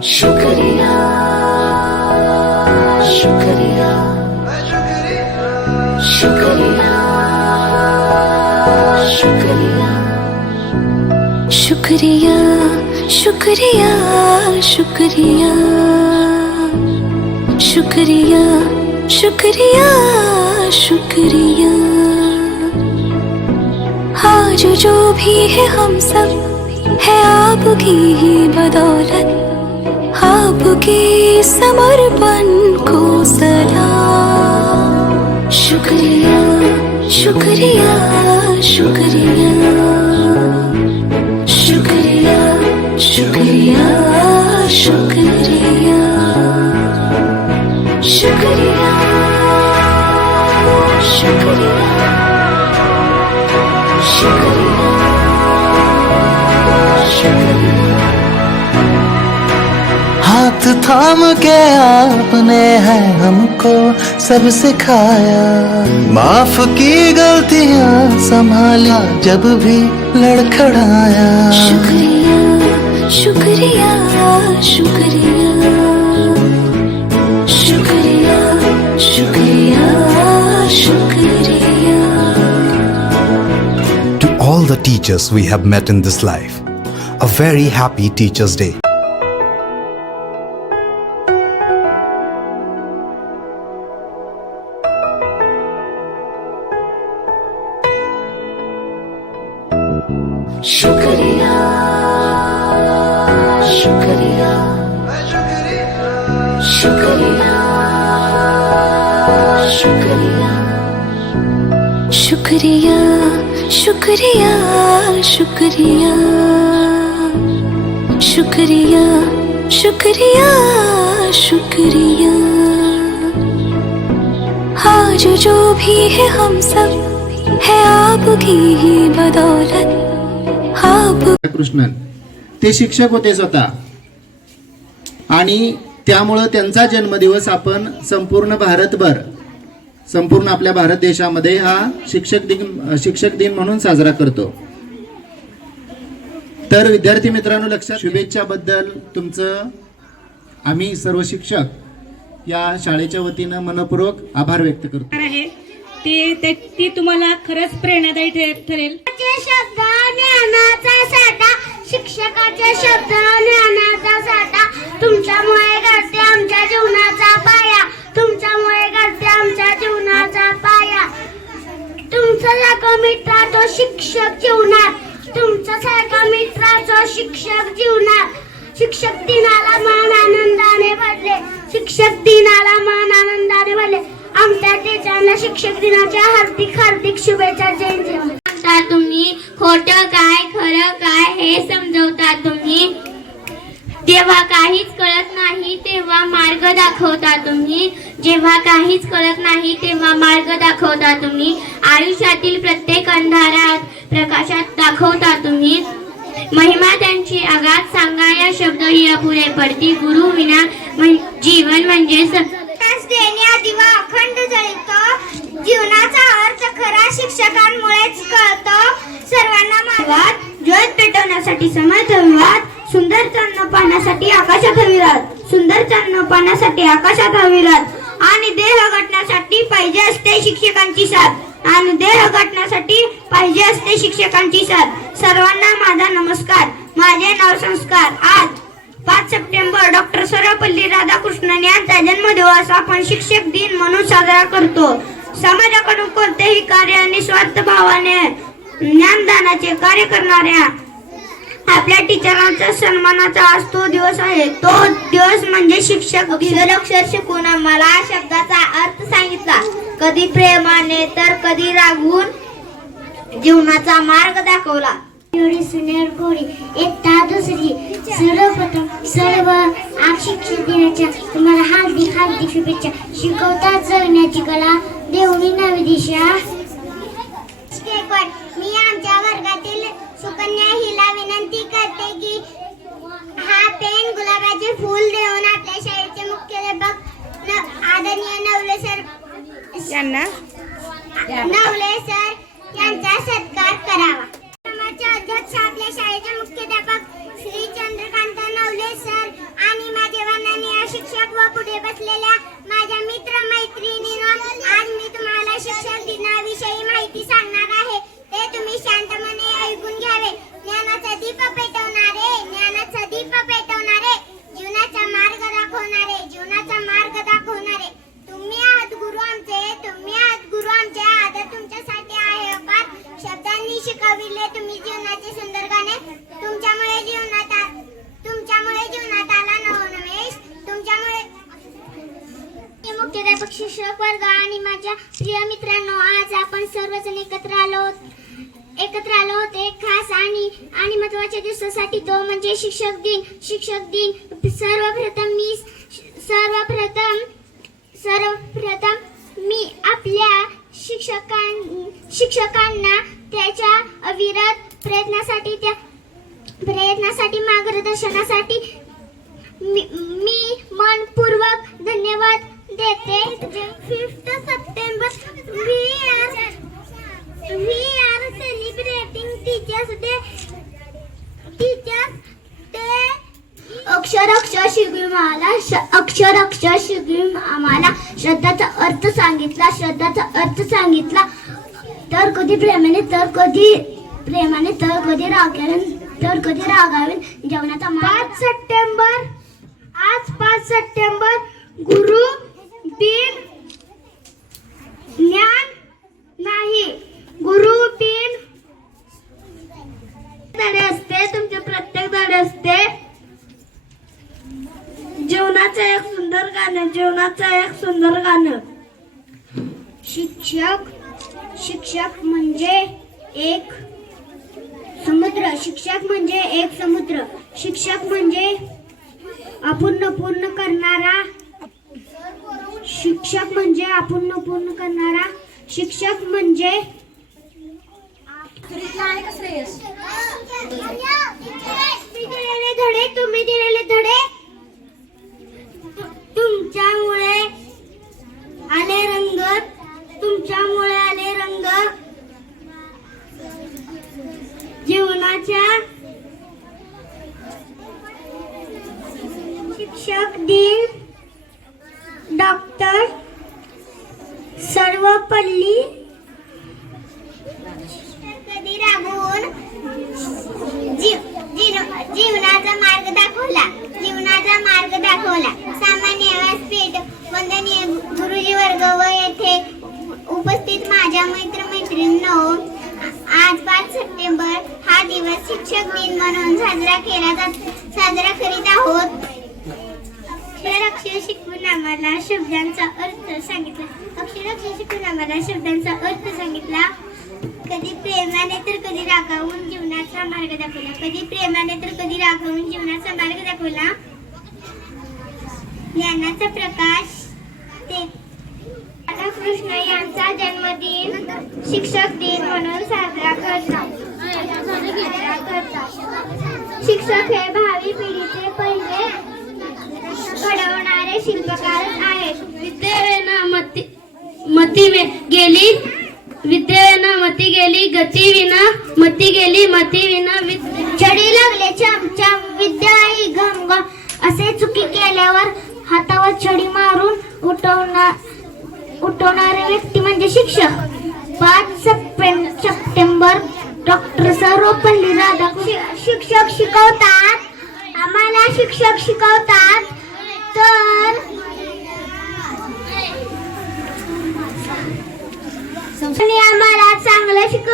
शुक्रिया शुक्रिया शुक्रिया शुक्रिया शुक्रिया शुक्रिया शुक्रिया शुक्रिया शुक्रिया शुक्रिया आज जो भी है हम सब है आपकी ही बदौलत आपके समर्पण को सदा। शुक्रिया शुक्रिया शुक्रिया। शुक्रिया शुक्रिया शुक्रिया। शुक्रिया शुक्रिया। हाथ थाम के आपने है हमको सब सिखाया। माफ़ की गलतियाँ संभाला जब भी लड़खड़ाया। शुक्रिया शुक्रिया शुक्रिया। शुक्रिया शुक्रिया शुक्रिया। To all the teachers we have met in this life, a very happy Teachers' Day. शुक्रिया शुक्रिया शुक्रिया शुक्रिया। शुक्रिया शुक्रिया शुक्रिया। शुक्रिया शुक्रिया शुक्रिया। आज जो भी है हम सब है आपकी ही बदौलत। कृष्णन ते शिक्षक होते स्वतः. आणि त्यामुळं त्यांचा जन्मदिवस आपण संपूर्ण भारतभर संपूर्ण आपल्या भारत देशामध्ये हा शिक्षक दिन शिक्षक दिन म्हणून साजरा करतो. तर विद्यार्थी मित्रांनो लक्षात शुभेच्छाबद्दल तुमचं आम्ही सर्व शिक्षक या शाळेच्या वतीनं मनपूर्वक आभार व्यक्त करतो. आहे ती ते- ती तुम्हाला खरंच प्रेरणादायी ठरे- ठरेल ज्ञानाचा साठा शिक्षकाचे शब्द ज्ञानाचा साठा. तुमच्यामुळे घडते आमच्या जीवनाचा पाया. तुमच्यामुळे घडते आमच्या जीवनाचा पाया. तुमचा सारखा मित्रा तो शिक्षक जीवनात. तुमचा सारखा मित्रा तो शिक्षक जीवनात. शिक्षक दिनाला मान आनंदाने भरले. शिक्षक दिनाला मान आनंदाने भरले. आमच्या टीचरना शिक्षक दिनाच्या हार्दिक हार्दिक शुभेच्छा जय जय सांगता तुम्ही? खोट काय खरं काय हे समजवता तुम्ही? जेव्हा काहीच कळत नाही तेव्हा मार्ग दाखवता तुम्ही. जेव्हा काहीच कळत नाही तेव्हा मार्ग दाखवता तुम्ही. आयुष्यातील प्रत्येक अंधारात प्रकाशात दाखवता तुम्ही. महिमा त्यांची आघात सांगा या शब्द ही अपुरे पडती. गुरु विना जीवन म्हणजे दिवा अखंड जळतो. जीवनाचा अर्थ खरा शिक्षकांमुळेच कळतो सर्वांना मार्गात ज्योत पेटवण्यासाठी समर्थ विवाद सुंदर चांदणं पाहण्यासाठी आकाशात हविरात सुंदर चांदणं पाहण्यासाठी आकाशात हविरात आणि देह घटण्यासाठी पाहिजे असते शिक्षकांची साथ. आणि देह घटण्यासाठी पाहिजे असते शिक्षकांची साथ. सर्वांना माझा नमस्कार. माझे नाव संस्कार. आज पाच सप्टेंबर डॉक्टर सर्वपल्ली राधाकृष्णन यांचा जन्मदिवस. आपण शिक्षक दिन म्हणून साजरा करतो. समाजाकडून कोणतेही कार्य निस्वार्थ भावाने ज्ञानदानाचे कार्य करणाऱ्या आपल्या टीचरांचा सन्मानाचा आज तो दिवस आहे. तो दिवस म्हणजे शिक्षक अक्षर शिकून मला शब्दाचा अर्थ सांगितला. कधी प्रेमाने तर कधी रागवून जीवनाचा मार्ग दाखवला. एवढी सुनेर गोरी एकता दुसरी सर्वप्रथम सर्व दिनाच्या तुम्हाला हार्दिक हार्दिक शुभेच्छा. शिकवता जगण्याची कला देवणी नवी दिशा मी आमच्या वर्गातील सुकन्या हिला विनंती करते की हा पेन गुलाबाचे फूल देऊन आपल्या शाळेचे मुख्याध्यापक न- आदरणीय नवले सर यांना? नवले सर यांचा सत्कार करावा कार्यक्रमाचे अध्यक्ष आपल्या शाळेचे मुख्याध्यापक श्री चंद्रकांत नवले सर आणि व पुढे बसलेल्या माझ्या मित्र मैत्रिणींनो आज मी तुम्हाला शिक्षक दिनाविषयी माहिती सांगणार आहे ते तुम्ही शांतपणे ऐकून घ्यावे ज्ञानाचा दीप पेटवणारे ज्ञानाचा दीप पेटवणारे जीवनाचा मार्ग दाखवणारे जीवनाचा मार्ग दाखवणारे तुम्ही आहात गुरु आमचे तुम्ही आहात गुरु आमचे आदर तुमच्यासाठी आहे अपार शब्दांनी शिकविले तुम्ही जीवनाचे सुंदर गाणे तुमच्यामुळे जीवनात आ- तुमच्यामुळे जीवनात आला नवोन्मेष तुमच्यामुळे हे मुख्याध्यापक शिक्षक वर्ग आणि माझ्या प्रिय मित्रांनो आज आपण सर्वजण एकत्र आलो एकत्र आलो होते खास आणि आणि महत्त्वाच्या दिवसासाठी तो म्हणजे शिक्षक दिन. शिक्षक दिन सर्वप्रथम मी सर्वप्रथम सर्वप्रथम मी आपल्या शिक्षकां शिक्षकांना त्याच्या अविरत प्रयत्नासाठी त्या प्रयत्नासाठी मार्गदर्शनासाठी fifth September we are we are celebrating teachers day teachers day अक्षर अक्षर शिकून आम्हाला अक्षर अक्षर शिकून आम्हाला श्रद्धाचा अर्थ सांगितला श्रद्धाचा अर्थ सांगितला. तर कधी प्रेमाने तर कधी प्रेमाने तर कधी रागाने तर कधी रागावे जेवणाचा पाच सप्टेंबर आज पाच सप्टेंबर गुरु दिन ज्ञान नाही. गुरु दिन धडे असते तुमचे प्रत्येक धडे असते. जीवनाचं एक सुंदर गाणं जीवनाचं एक सुंदर गाणं. शिक्षक शिक्षक म्हणजे एक समुद्र. शिक्षक म्हणजे एक समुद्र. शिक्षक म्हणजे अपूर्ण पूर्ण करणारा अपूर्ण पूर्ण करणारा शिक्षक म्हणजे धडे तुम्ही दिलेले धडे. तुमच्यामुळे आले रंग तुमच्यामुळे आले रंग जीवनाच्या शिक्षक दिन डॉक्टर सर्वपल्ली कधी राबवून जीव- जीव- जीवनाचा मार्ग दाखवला. जीवनाचा मार्ग दाखवला. सामान्य व्यासपीठ वंदनीय गुरुजी वर्ग व येथे उपस्थित माझ्या मित्रमैत्रिणींनो आज पाच सप्टेंबर हा दिवस शिक्षक दिन म्हणून साजरा केला जात साजरा करीत आहोत. अक्षर शिकवून आम्हाला शब्दांचा अर्थ सांगितला. अक्षर शिकवून आम्हाला शब्दांचा अर्थ सांगितला. कधी प्रेमाने तर कधी रागावून जीवनाचा मार्ग दाखवला. कधी प्रेमाने तर कधी रागावून जीवनाचा मार्ग दाखवला. ज्ञानाचा प्रकाश ते राधाकृष्ण यांचा जन्मदिन शिक्षक दिन म्हणून साजरा करतात. शिक्षक हे भावी पिढीचे पहिले घडवणारे शिल्पकार आहेत. विद्येना मती मती वे- गेली. विद्येना मती गेली गती विना मती गेली मती विना छडी लागले चमचम विद्या ही घम घम असे चुकी केल्यावर हातावर छडी मारून उठवणार उठवणारे व्यक्ती म्हणजे शिक्षक. पाच September- September doctor Sarvepalli Radhakrishna. शिक्षक शिकवतात. आम्हाला शिक्षक शिकवतात. तर आम्हाला चांगलं शिकवून